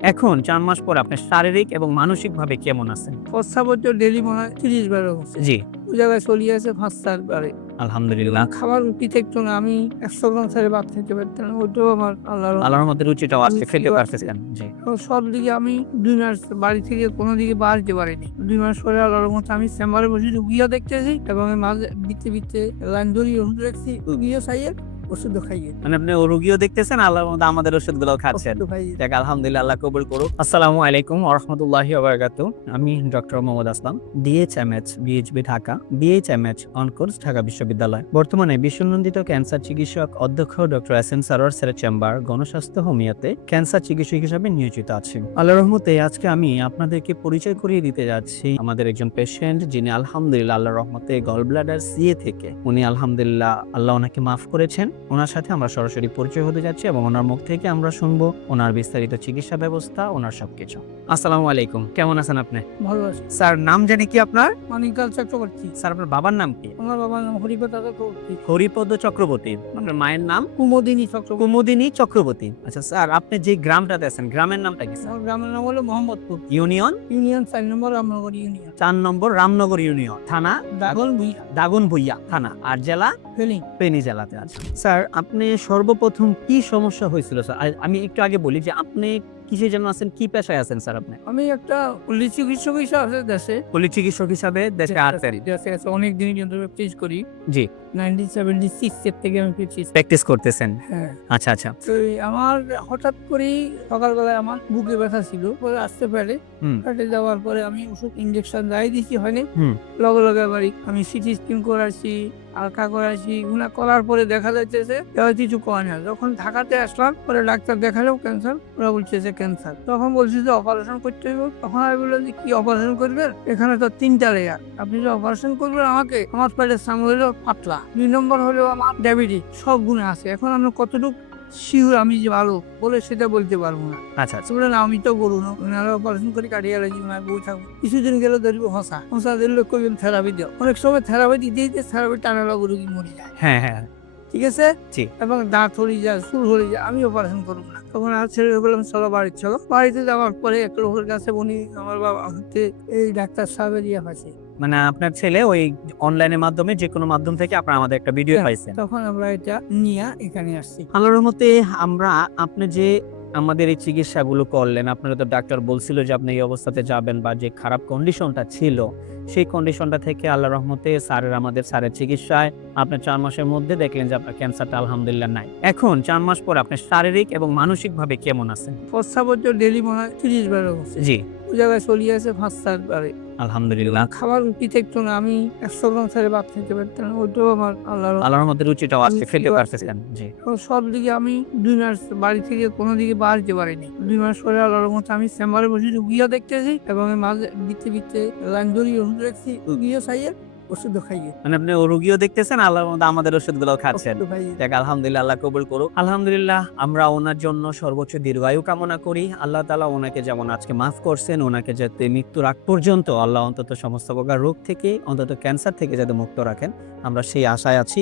এখন ৪ মাস পর আপনি শারীরিক এবং মানসিকভাবে কেমন আছেন? প্রস্রাবের তো ডেইলি মনে হয় ৩০ বারের হচ্ছে। জি, ওই জায়গায় চলিয়ে আছে ৫-৪ বারে। আলহামদুলিল্লাহ। খাবার রুচি থাকতো না। আমি ১০০ গ্রাম ছাড়া ভাত খেতে পারতাম না। ওইটাও আমার আল্লাহর আল্লাহর রহমতে রুচিটাও আজকে খেতে রুচিও আসছে। পারতেছেন। জি। তো সব দিকে আমি ২ মাস বাড়ি থেকে কোনো দিকে বাড়তে পারিনি। ২ মাস পরে আল্লাহর রহমতে আমি চেম্বারে বসে রুগীও দেখতেছি এবং এর মাঝে ভিত্তি লাইন ধরিয়ে ওষুধ রাখছি। রুগীও খাইয়ে, ওষুধও খাইয়ে। মানে আপনি রোগীও দেখতেছেন, আল্লাহর রহমতে আমাদের ওষুধগুলোও খাচ্ছেন। ওষুধও খাইয়ে। যাক আলহামদুলিল্লাহ, আল্লাহ কবুল করুক। আসসালামু আলাইকুম ওয়া রাহমাতুল্লাহি ওয়া বারাকাতুহু। আমি ডক্টর মোহাম্মদ আসলাম, ডিএইচএমএইচ, বিএইচবি ঢাকা, বিএইচএমএইচ অনকোর্স ঢাকা বিশ্ববিদ্যালয়। বর্তমানে বিশ্বনন্দিত ক্যান্সার চিকিৎসক অধ্যক্ষ ডক্টর এসএম সারোয়ার স্যারের চেম্বার গণস্বাস্থ্য হোমিওতে ক্যান্সার চিকিৎসক হিসেবে নিয়োজিত আছি। আল্লাহর রহমতে আজকে আমি আপনাদেরকে পরিচয় করিয়ে দিতে যাচ্ছি আমাদের একজন পেশেন্ট, যিনি আলহামদুলিল্লাহ আল্লাহর রহমতে গল ব্লাডার সিএ থেকে উনি আলহামদুলিল্লাহ আল্লাহ ওনাকে মাফ করেছেন। ওনার সাথে আমরা সরাসরি পরিচয় হতে যাচ্ছি এবং ওনার মুখ থেকে আমরা শুনবো ওনার বিস্তারিত চিকিৎসা ব্যবস্থা, ওনার সবকিছু। আসসালামু আলাইকুম, কেমন আছেন আপনি? ভালো আছে। স্যার, নাম জানি কি আপনার? মানিকাল চক্রবর্তী। স্যার, আপনার বাবার নাম কি? আমার বাবার নাম হরিপদ চক্রবর্তী। হরিপদ চক্রবর্তী। আপনার মায়ের নাম? কুমোদিনী চক্রবর্তী। কুমুদিনী চক্রবর্তী। আচ্ছা স্যার, আপনি যে গ্রামটাতে আছেন, গ্রামের নামটা কি স্যার? আমার গ্রামের নাম হলো মোহাম্মদপুর। ইউনিয়ন? ইউনিয়ন ৪ নম্বর রামনগর ইউনিয়ন। ৪ নম্বর রামনগর ইউনিয়ন। থানা? দাগন ভুইয়া। দাগনভূঞা থানা। আর জেলা? ফেনী। ফেনী জেলাতে আছে। স্যার, আপনি সর্বপ্রথম কি সমস্যা হয়েছিল স্যার? আমি একটু আগে বলি যে আপনি কিসে যেন আছেন, কি পেশায় আছেন স্যার আপনি? আমি একটা পল্লী চিকিৎসক হিসেবে আছে দেশে। পল্লী চিকিৎসক হিসাবে দেশে আছেন? দেশে আছে অনেক দিন কিন্তু প্র্যাকটিস করি। জি। 1976 এর থেকে আমি প্র্যাকটিস। প্র্যাকটিস করতেছেন? হ্যাঁ। আচ্ছা আচ্ছা। তো আমার হঠাৎ করেই সকালবেলায় আমার বুকে ব্যথা ছিল। পরে আসতে পারে। হুম। পেটে যাওয়ার পরে আমি ওষুধ ইনজেকশন যাই দিছি হয়নি। হুম। লগে লগে বাড়ি আমি সিটি স্ক্যান করাইছি, আলট্রা করাইছি। এগুলা করার পরে দেখা যাইতেছে কিছু কয় না। যখন ঢাকাতে আসলাম পরে ডাক্তার দেখালেও ক্যান্সার, ওরা বলছে ক্যান্সার। তখন বলছি যে অপারেশন করতে হইব। তখন আমি বললাম যে কি অপারেশন করবেন? এখানে তো 3টা লেয়ার। আপনি যে অপারেশন করবেন আমাকে, আমার পেটের সামনে হলো পাতলা, 2 নম্বর হলো আমার ডায়াবেটিস, সব গুণে আছে। এখন আমি কতটুকু শিওর আমি যে ভালো বলে সেটা বলতে পারবো না। আচ্ছা আচ্ছা। বললেন আমি তো গরু না, অপারেশন করে কাটিয়ে রাখি না, বই থাকবো। কিছুদিন গেলে ধরবো হসা দিলে কইবেন থেরাপি দাও। অনেক সময় থেরাপি দিতে দিতে থেরাপি টানা লাগবে, রুগী মরে যায়। হ্যাঁ হ্যাঁ। ঠিক আছে। জি। এবং দাঁত হয়ে যায়, সুর হয়ে যায়, আমি অপারেশন করবো না। তখন আর ছেড়ে বললাম চলো বাড়ি চলো। বাড়িতে যাওয়ার পরে এক লোকের কাছে উনি আমার বাবা হচ্ছে এই ডাক্তার সাহেবের ইয়ে পাইছে। মানে আপনার ছেলে ওই অনলাইনের মাধ্যমে, যে কোনো মাধ্যম থেকে আপনার আমাদের একটা ভিডিও পাইছেন। তখন আমরা এটা নিয়ে এখানে আসছি। আল্লাহর রহমতে আমরা, আপনি যে আমাদের এই চিকিৎসাগুলো করলেন, আপনারা তো ডাক্তার বলছিল যে আপনি এই অবস্থাতে যাবেন, বা যে খারাপ কন্ডিশনটা ছিল সেই কন্ডিশনটা থেকে আল্লাহর রহমতে আমাদের স্যারের চিকিৎসায় আপনার ৪ মাসের মধ্যে দেখলেন যে আপনার ক্যান্সারটা আলহামদুলিল্লাহ নাই। এখন ৪ মাস পর আপনি শারীরিক এবং মানসিকভাবে কেমন আছেন? প্রস্রাবের তো ডেইলি মনে হয় ৩০ বারের হচ্ছে। জি, ওই জায়গায় চলিয়ে আছে ৫-৪ বারে। আলহামদুলিল্লাহ। খাবার রুচি থাকতো না। আমি ১০০ গ্রাম ছাড়া ভাত খেতে পারতাম না। ওইটাও আমার আল্লাহর রহমতে রুচিটাও আজকে খেতে রুচিও পারতেছেন। জি। তো সব দিকে আমি ২ মাস বাড়ি থেকে কোনো দিকে বাড়তে পারিনি। ২ মাস পরে আল্লাহর রহমতে আমি চেম্বারে বসে রুগীও দেখতেছি এবং এর মাঝে ভিত্তি লাইন ধরিয়ে ওষুধ রাখছি। রুগীও খাইয়ে, ওষুধও খাইয়ে। মানে আপনি রোগীও দেখতেছেন, আল্লাহর রহমতে আমাদের ওষুধগুলোও খাচ্ছেন। ওষুধও খাইয়ে। যাক আলহামদুলিল্লাহ, আল্লাহ কবুল করুক। আলহামদুলিল্লাহ, আমরা ওনার জন্য সর্বোচ্চ দীর্ঘায়ু কামনা করি। আল্লাহ তাআলা ওনাকে যেমন আজকে মাফ করছেন, ওনাকে যাতে মৃত্যুর আগ পর্যন্ত আল্লাহ অন্তত সমস্ত প্রকার রোগ থেকে, অন্তত ক্যান্সার থেকে যাতে মুক্ত রাখেন, আমরা সেই আশায় আছি।